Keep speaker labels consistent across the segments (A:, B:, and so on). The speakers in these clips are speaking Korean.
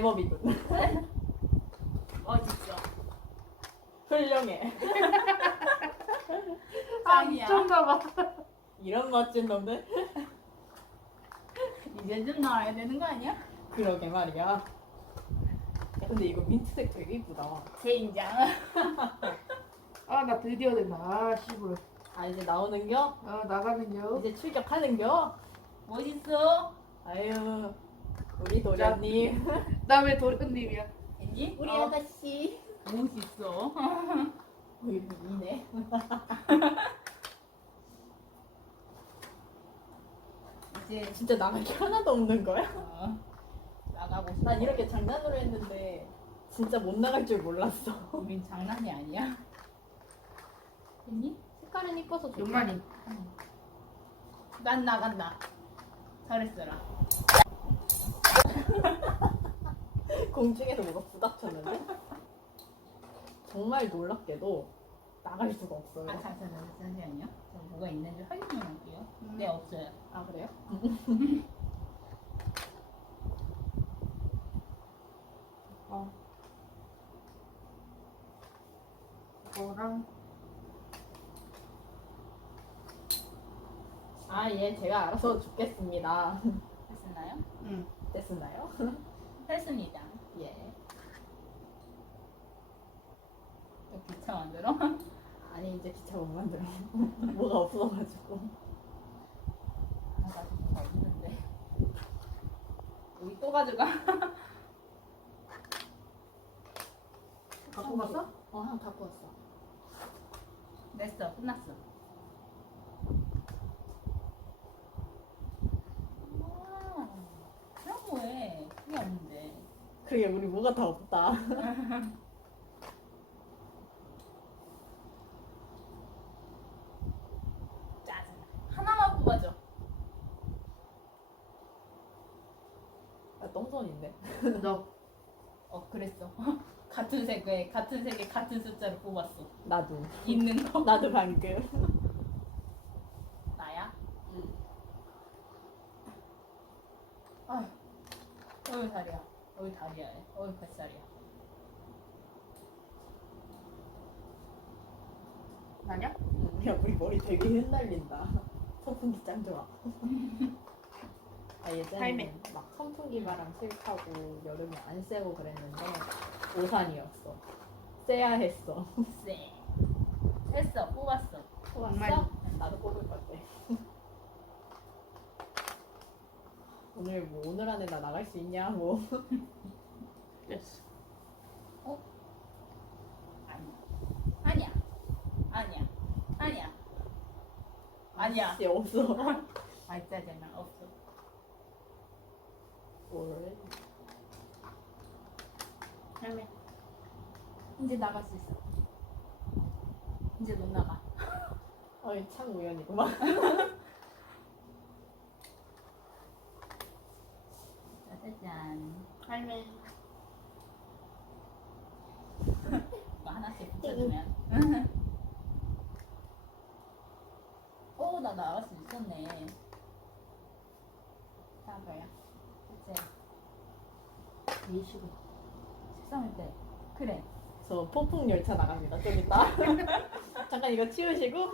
A: 제법이군.
B: 멋있어.
A: 훌륭해.
B: 짱이야.
C: 미쳤나 봐.
A: 이런 멋진 놈들?
B: 이제 좀 나와야 되는 거 아니야?
A: 그러게 말이야. 야, 근데 이거 민트색 되게 이쁘다.
B: 제 인장.
C: 아, 나 드디어 된다. 아, 씨발.
A: 아 이제 나오는겨?
C: 아, 나가는겨.
A: 이제 출격하는겨?
B: 멋있어.
A: 아유 우리 도련님.
C: 나왜 도련님이야?
B: 했니?
A: 우리
C: 어.
A: 아가씨.
B: 멋있어.
A: 우리 미네.
B: 이제
A: 진짜 나갈 게 하나도 없는 거야?
B: 어, 나가고 싶어.
A: 난 이렇게 장난으로 했는데 진짜 못 나갈 줄 몰랐어.
B: 우린 장난이 아니야. 했니?
A: 색깔은 이뻐서 좋다.
C: 용만이.
B: 난 나간다. 잘했어라.
A: 공중에서 뭐가 부닥쳤는데? 정말 놀랍게도 나갈 수가 없어요.
B: 아 잠시만요. 잠시만요. 저 뭐가 있는지 확인만 할게요.
C: 음.
B: 네 없어요.
A: 아 그래요?
C: 어. 이거랑
A: 아 예, 제가 알아서 죽겠습니다.
B: 했었나요?
C: 응.
A: 됐었나요?
B: 했습니다.
A: 예.
B: 또 기차 만들어?
A: 아니 이제 기차 못 만들어. 뭐가 없어가지고.
B: 아 가지고 가 있는데. 여기 또 가져가.
C: 갖고 갔어?
A: 어, 한 갖고 왔어.
B: 됐어. 끝났어. 아, 그럼 뭐해? 그게 없는데.
A: 그게 우리 뭐가 다 없다.
B: 짜증. 하나만 뽑아줘.
A: 나 똥손인데.
C: 너.
B: 어 그랬어. 같은 색에 같은 색에 같은 숫자를 뽑았어.
A: 나도.
B: 있는 거.
A: 나도 방금.
B: 나야? 아휴. 어이 다리야. 어이 다리야. 어이 뱃살이야.
C: 나냐?
A: 야 우리 머리 되게 흩날린다. 선풍기 짱 좋아. 아 예전에
C: 타이밍.
A: 막 선풍기 바람 싫다고 여름에 안 쐬고 그랬는데 오산이었어. 쐬야 했어.
B: 쎄. 됐어. 뽑았어.
A: 뽑았어?
C: 정말?
A: 나도 뽑을 건데. 오늘 뭐 오늘 안에 나 나갈 수 있냐 뭐.
C: 됐어.
B: 아니야. 아니야. 아니야. 아니야.
A: 씨 없어.
B: 아 짜증나. 없어.
A: 뭘.
C: 할매.
B: 이제 나갈 수 있어. 이제 못 나가.
A: 어이 참 우연이구만.
B: 짜잔.
C: 할매.
B: 이거 하나씩 붙여주면. 오, 나 나갈 수 있었네. 자, 뭐야? 이제
C: 미시고.
B: 식사할 때. 그래.
A: 저 폭풍 열차 나갑니다. 좀 이따. 잠깐 이거 치우시고.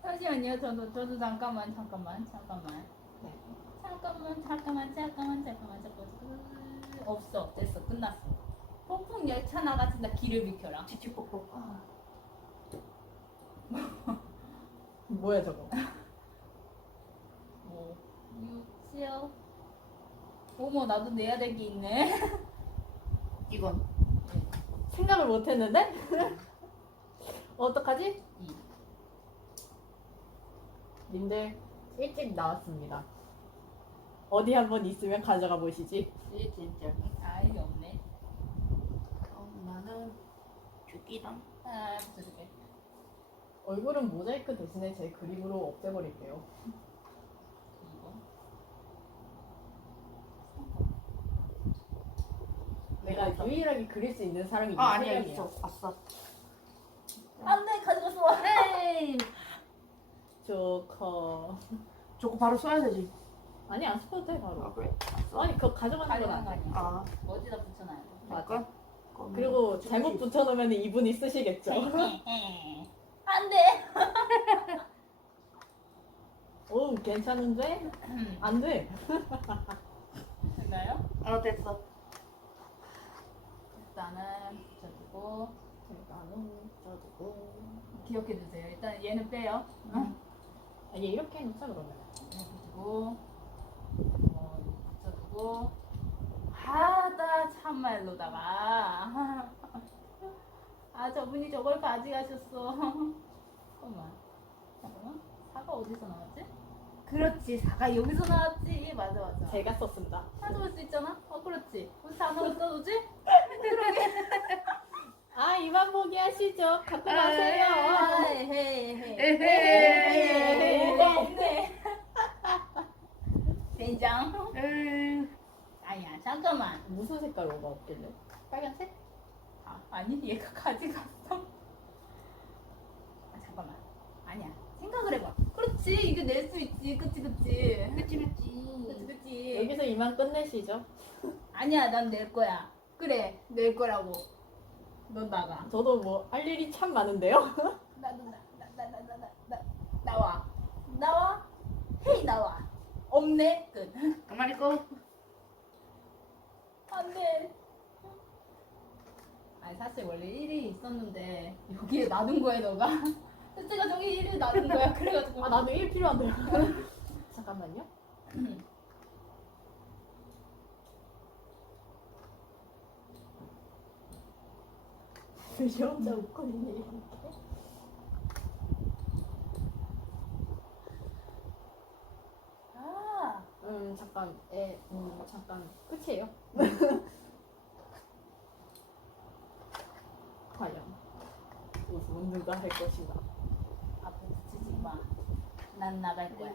B: 잠시만요. 저도 저도 잠깐만 잠깐만 잠깐만.
A: 네.
B: 잠깐만 잠깐만 잠깐만 잠깐만 잠깐만. 없어. 됐어. 끝났어. 폭풍 열차 나갔습니다. 길을 비켜라.
C: 치치폭폭.
A: 뭐야 저거?
B: 뭐 유치요. 어머 나도 내야 될 게 있네.
C: 이건.
A: 생각을 못 했는데? 어떡하지?
B: 이.
A: 님들 일찍 나왔습니다. 어디 한번 있으면 가져가 보시지.
C: 이 진짜.
B: 아이 없네.
C: 어, 나는 죽기당.
B: 아 저렇게.
A: 얼굴은 모자이크 대신에 제 그림으로 없애버릴게요.
B: 이거.
A: 내가 유일하게 그릴 수 있는 사람이 이
C: 아, 아니야,
A: 세상이야.
C: 있어. 아싸.
B: 안돼 가져갔어.
C: 에이.
A: 조커.
C: 저거 바로 써야 되지.
A: 아니 안 스포도 돼 바로.
C: 아, 그래?
A: 아니 그거 가져가는 건.
B: 아니야.
C: 아
B: 어디다 붙여놔야 돼.
A: 맞아.
C: 그건? 그건
A: 그리고. 잘못 붙여놓으면 이분이 쓰시겠죠.
B: 안 돼.
A: 오 괜찮은데? 안 돼.
B: 됐나요?
C: 어 됐어
B: 일단은 붙여주고
A: 이거는 써주고.
B: 기억해 주세요. 일단 얘는 빼요.
A: 아니 이렇게 해놓자 그러면.
B: 붙이고 어, 붙여주고 아나 참말로다가 아 저분이 저걸 가져가셨어. 잠깐만 잠깐만 사과 어디서 나왔지? 그렇지 사과 여기서 나왔지 맞아 맞아.
A: 제가 썼습니다.
B: 가져올 수 있잖아. 어 그렇지. 우리 다 넣었다 오지?
A: 아 이만 보기 하시죠. 갖고
C: 아,
A: 가세요.
B: 헤헤헤.
C: 에헤이.
B: 네. 된장.
C: 에이,
B: 아니야 잠깐만.
A: 무슨 색깔 오가 없길래? 빨간색?
B: 아, 아니 얘가 가져갔어. 아, 잠깐만. 아니야. 생각을 해봐. 그렇지. 이거 낼 수 있지. 그치 그치.
C: 그치
B: 그치
C: 그치
B: 그치.
A: 여기서 이만 끝내시죠.
B: 아니야 난 낼 거야. 그래 낼 거라고. 넌 나가.
A: 저도 뭐 할 일이 참 많은데요.
B: 나도 나나나나나 나 나와. 나와. 헤이 나와. 없네. 끝.
C: 가만히 있고
B: 안돼. 아니 사실 원래 1위 있었는데 여기에 놔둔 거야 너가. 제가 저기 1위 놔둔 거야. 그래가지고
A: 아 나도 일 필요한데요. 잠깐만요. 저 혼자 웃고 있네 이렇게.
B: 아
A: 음 잠깐 에, 음 잠깐 끝이에요. 과연 우승은 누가 할 것인가?
B: 앞에 붙이지 마. 난 나갈 거야.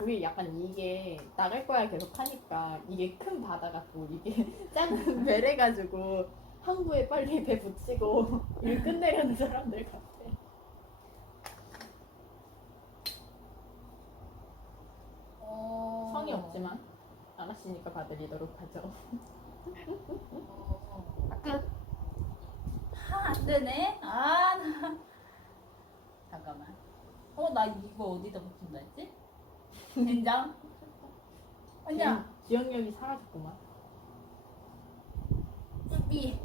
A: 우리 약간 이게 나갈 거야 계속 하니까 이게 큰 바다 같고 이게 작은 배래 가지고 항구에 빨리 배 붙이고 일 끝내려는 사람들 같아. 없지만 아가씨니까 받으리도록 하죠.
B: 어...
C: 아,
B: 안 되네. 아, 나. 잠깐만. 어, 나 이거 어디다 붙인다 했지? 된장? 아니야.
A: 기- 기억력이 사라졌구만.
B: 이.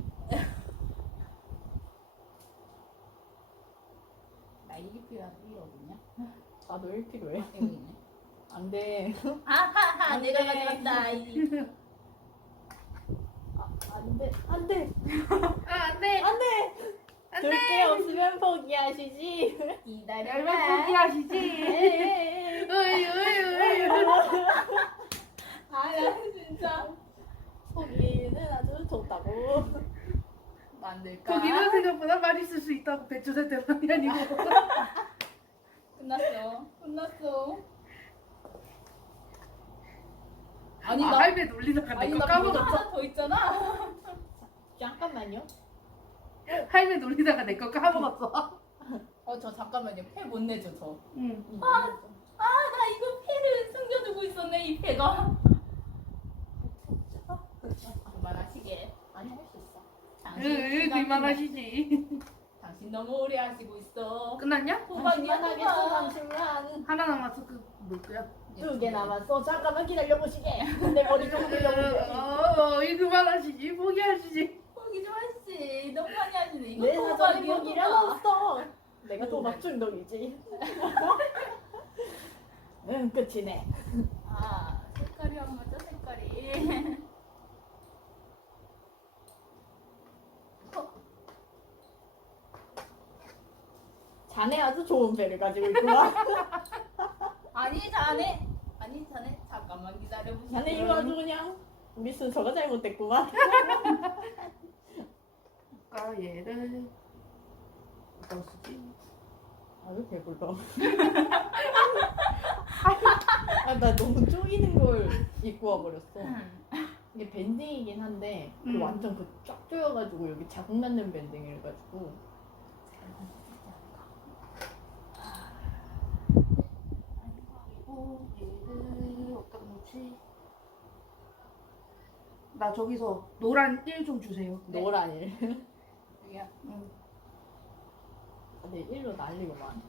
B: 나 이게 필요한 일 어딨냐?
A: 나도 일 필요해.
B: 여기 있네.
A: 안 돼.
B: 아하하,
A: 안
B: 내가
A: 돼.
B: 가져갔다. 이.
A: 아, 안 돼. 안 돼.
C: 아 안돼
A: 안 돼. 안둘게 없으면 포기하시지.
B: 기다려봐.
C: 열면 포기하시지
A: 에이.
C: 으이 으이 으이
B: 아, 나 진짜.
A: 포기는 아주 좋다고.
B: 만들까?
C: 거기는 생각보다 쓸수 있다고 배추살 때만이 아니고
B: 끝났어. 끝났어. 아니,
C: 아,
B: 나.
C: 할배 놀리다가
B: 아니,
C: 내거
B: 나
C: 까먹었어
B: 하나 더 있잖아.
A: 잠깐만요.
C: 할배 놀리다가 내 거 까먹었어
B: 어, 저 잠깐만요. 패 못 내줘, 저.
C: 응
B: 아, 나 이거 패를 숨겨두고 있었네, 이 패가. 그만하시게.
A: 아니 할 수 있어.
C: 으으 그만하시지
B: 당신 너무 오래 하시고 있어.
C: 끝났냐?
B: 후반이야,
A: 잠시만 하겠어.
B: 후반.
C: 하나 남았어 그 뭘까요?
A: 두 개 남았어. 잠깐만 기다려 보시게. 내 머리 좀 돌려보세요.
C: 어, 이 그만하시지 포기하시지
B: 포기 좀 하시지. 너무 많이 하시네. 이거
A: 내 사전에
B: 도박이야,
A: 포기란
B: 도박.
A: 없어. 내가 도박 중독이지. 응 끝이네.
B: 아, 색깔이 안 맞아, 색깔이.
A: 자네 아주 좋은 배를 가지고 있구나.
B: 아니, 자네. 아니, 자네. 잠깐만 기다려보세요.
A: 자네 이거 아주 그냥 우리 순서가 잘못됐구만.
C: 아 얘를 어디다 쓰지?
A: 아유 배불러. 아, 나 너무 쪼이는 걸 입고 와버렸어.
B: 음.
A: 이게 밴딩이긴 한데 그
C: 음.
A: 완전 그 쫙 조여가지고 여기 자국 났는 밴딩이라가지고
C: 오 얘를 그렇지. 나 저기서 노란 1 좀 주세요.
B: 네.
A: 노란 일.
B: 여기야.
C: 응.
A: 근데 일로 난리구만.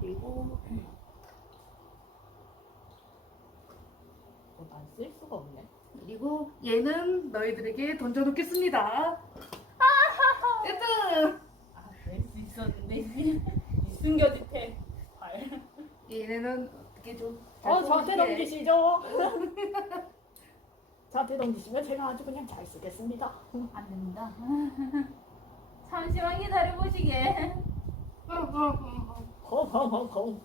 C: 그리고
A: 어, 난쓸 수가 없네.
C: 그리고 얘는 너희들에게 던져놓겠습니다. 으뜸!
B: 아, 낼수 있었는데 이 숨겨진 테 발.
C: 얘네는 좀.
A: 어,
C: 잘
A: 저한테. 넘기시죠. 저한테 넘기시면 제가 아주 그냥 잘 쓰겠습니다.
B: 안 된다. 잠시만 기다려 보시게.
C: 응.
A: 헝헝헝헝.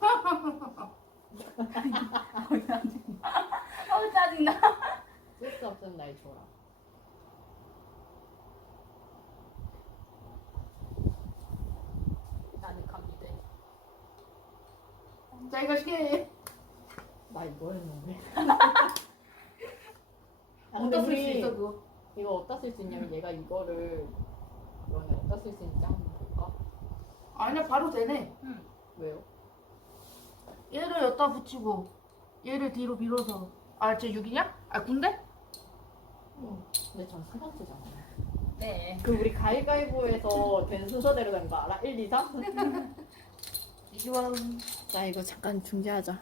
B: 어우 짜증나.
A: 쓸수 없으면 날 줘라.
B: 나는 갑니다.
C: 잘 가시게.
A: 나 이거 했는데. 아, 근데
C: 어디다 쓸 수
A: 우리
C: 있어, 그거.
A: 이거 어디다 쓸 수 있냐면 얘가 이거를 이거는 어디다 쓸 수 있는지 한번 볼까?
C: 아니야, 바로 되네.
B: 응.
A: 왜요?
C: 얘를 여기다 붙이고, 얘를 뒤로 밀어서. 아, 쟤 6이냐? 아, 군대?
A: 근데 전 세 번째잖아요.
B: 네.
A: 그 우리 가위가위보에서 된 순서대로 된 거 알아? 1, 2, 3?
C: 이기왕.
A: 자 이거 잠깐 중지하자.